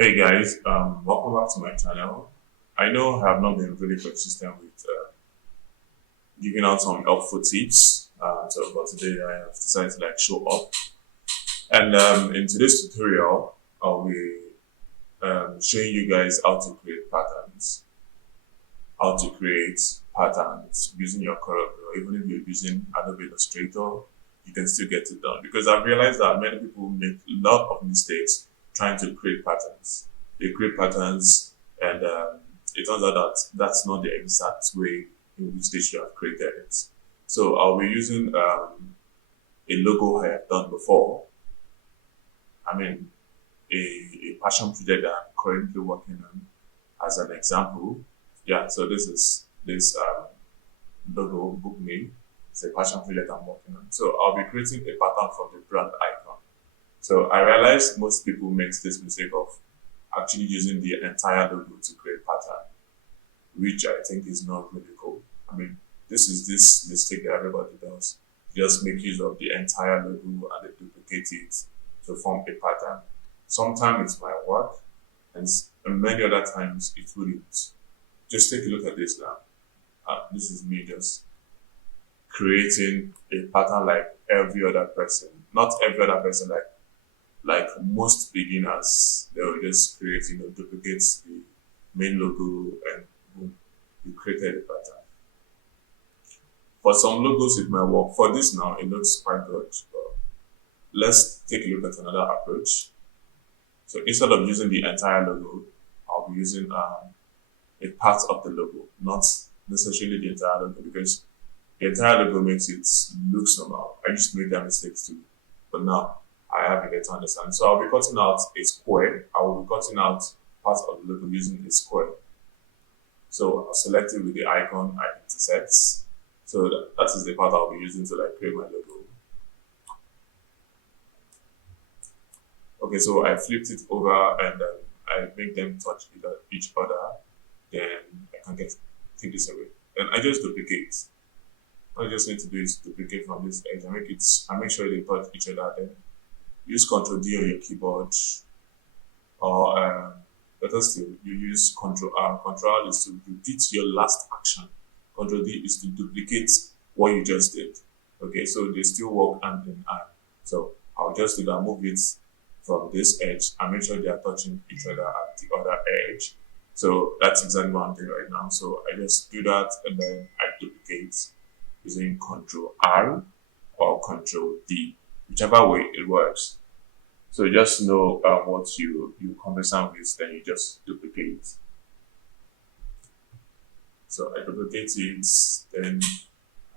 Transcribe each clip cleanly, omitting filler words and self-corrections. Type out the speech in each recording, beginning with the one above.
Hey guys, welcome back to my channel. I know I have not been really consistent with giving out some helpful tips, but today I have decided to show up. And in today's tutorial, I'll be showing you guys how to create patterns using your CorelDraw. Even if you're using Adobe Illustrator, you can still get it done because I've realized that many people make a lot of mistakes trying to create patterns. They create patterns, and it turns out that that's not the exact way in which they should have created it. So I'll be using a logo I have done before. I mean, a passion project that I'm currently working on as an example. Yeah, so this logo book me. It's a passion project I'm working on. So I'll be creating a pattern from the brand icon. So I realize most people make this mistake of actually using the entire logo to create pattern, which I think is not really cool. I mean, this mistake that everybody does. Just make use of the entire logo and they duplicate it to form a pattern. Sometimes it might work, and many other times it wouldn't. Just take a look at this now. This is me just creating a pattern like every other person. Not every other person, like most beginners, they will just create, duplicate the main logo and boom, you created a pattern. For some logos, it might work. For this now, it looks quite good. But let's take a look at another approach. So instead of using the entire logo, I'll be using a part of the logo, not necessarily the entire logo, because the entire logo makes it look somehow. I used to make that mistake too, but now I have a better understanding. So I'll be cutting out a square. I will be cutting out part of the logo using a square. So I'll select it with the icon I intersect. So that is the part I'll be using to create my logo. Okay, so I flipped it over and I make them touch each other. Then I can take this away. Then I just duplicate. All I just need to do is duplicate from this edge. I make sure they touch each other. Then use Ctrl D on your keyboard, or better still, you use Ctrl R. Ctrl R is to repeat your last action. Ctrl D is to duplicate what you just did. Okay, so they still work hand in hand. So I'll just do that, move it from this edge and make sure they are touching each other at the other edge. So that's exactly what I'm doing right now. So I just do that and then I duplicate using Ctrl R or Ctrl D, whichever way it works. So just know what you conversant with, then you just duplicate. So I duplicate it, then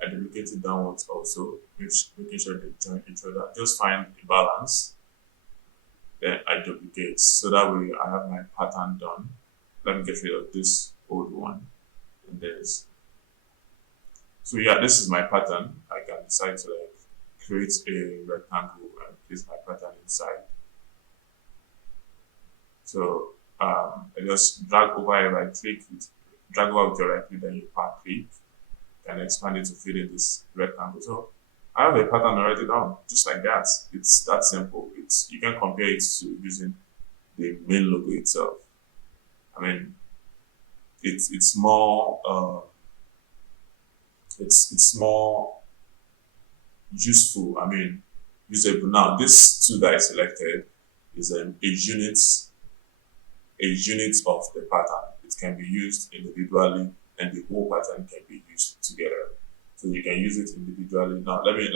I duplicate it downwards also, making sure they join each other. Just find a balance, then I duplicate. So that way I have my pattern done. Let me get rid of this old one and this. So yeah, this is my pattern. I can decide to create a rectangle and place my pattern inside. So I just drag over a right click, drag over with your right click, then you part click and expand it to fit in this rectangle. So I have a pattern already done, just like that. It's that simple. You can compare it to using the main logo itself. I mean, it's more it's more useful. I mean, usable. Now, this tool that I selected is a unit of the pattern. It can be used individually, and the whole pattern can be used together. So you can use it individually. Now, let me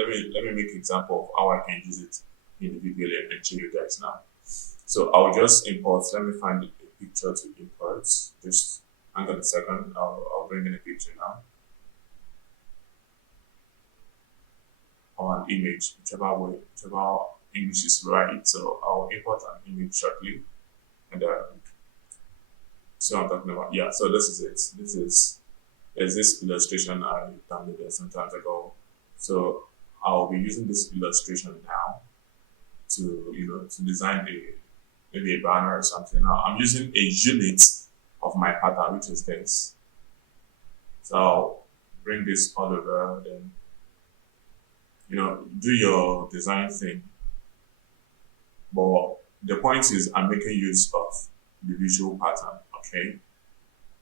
make an example of how I can use it individually and show you guys now. So I'll just import. Let me find a picture to import. Just hang on a second. I'll bring in a picture now, or an image, whichever English is right. So I'll import an image shortly, and see what I'm talking about. Yeah. So this is it. There's this illustration I downloaded some time ago. So I'll be using this illustration now to design maybe a banner or something. Now I'm using a unit of my pattern, which is this. So I'll bring this all over, then do your design thing. But the point is I'm making use of the visual pattern. Okay,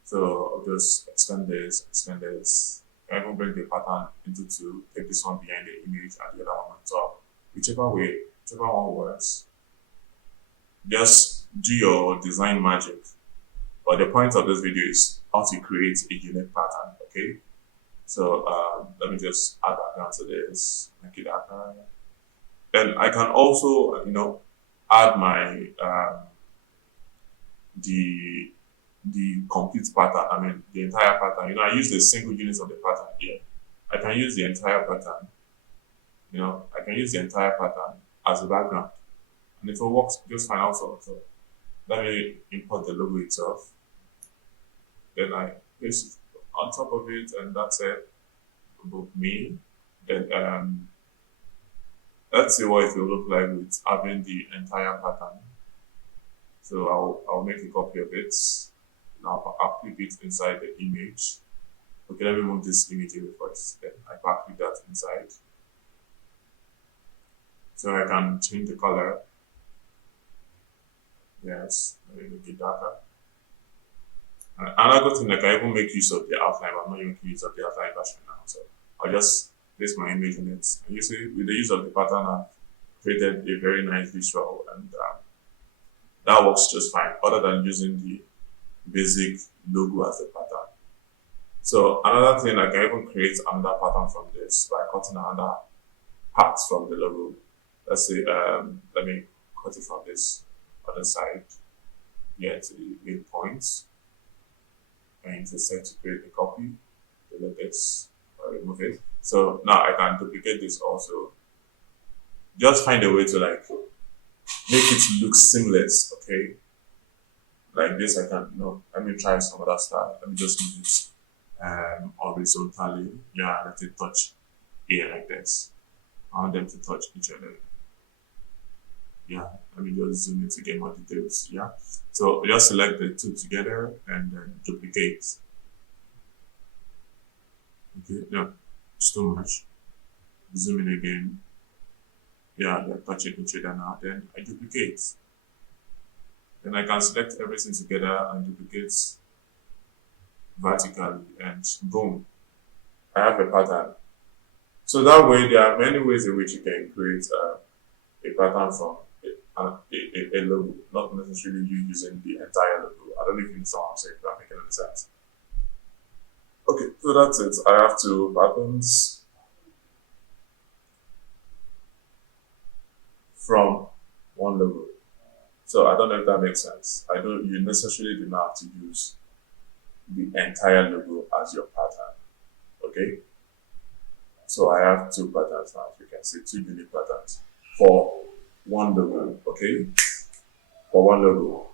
so I'll just extend this. I can bring the pattern into two, take this one behind the image and the other one on top. Whichever one works. Just do your design magic. But the point of this video is how to create a unique pattern. Okay, so let me just add background to this, make it darker. Then I can also, add my the complete pattern. I mean the entire pattern. I use the single units of the pattern here. I can use the entire pattern. I can use the entire pattern as a background, and it will work just fine also. So let me import the logo itself. Then I paste it on top of it, and that's it. About me. Then let's see what it will look like with having the entire pattern. So I'll make a copy of it. Now I'll clip it inside the image. Okay, let me move this image away first. Then I clip that inside. So I can change the color. Yes, let me make it darker. Another thing, I can even make use of the outline, but I'm not even making use of the outline version now. So I'll just place my image in it. And you see, with the use of the pattern, I've created a very nice visual, and that works just fine, other than using the basic logo as the pattern. So another thing, I can even create another pattern from this by cutting another part from the logo. Let's say, let me cut it from this other side here to the midpoints. And intersect to create a copy. Delete this or remove it. So now I can duplicate this also. Just find a way to make it look seamless, okay? Like this, I can, let me try some other style. Let me just move it horizontally. Yeah, let it touch here like this. I want them to touch each other. Yeah, let me just zoom in to get more details. Yeah, so just select the two together and then duplicate. Okay, no, it's too much. Zoom in again. Yeah, they're touching each other now. Then I duplicate. Then I can select everything together and duplicate vertically, and boom, I have a pattern. So that way, there are many ways in which you can create a pattern from a logo, not necessarily you using the entire logo. I don't know if you understand what I'm saying, if I'm making any sense. Okay, so that's it. I have two patterns from one logo. So I don't know if that makes sense. You necessarily do not have to use the entire logo as your pattern. Okay? So I have two patterns now, as you can see, two unique patterns for one logo, okay? For one logo.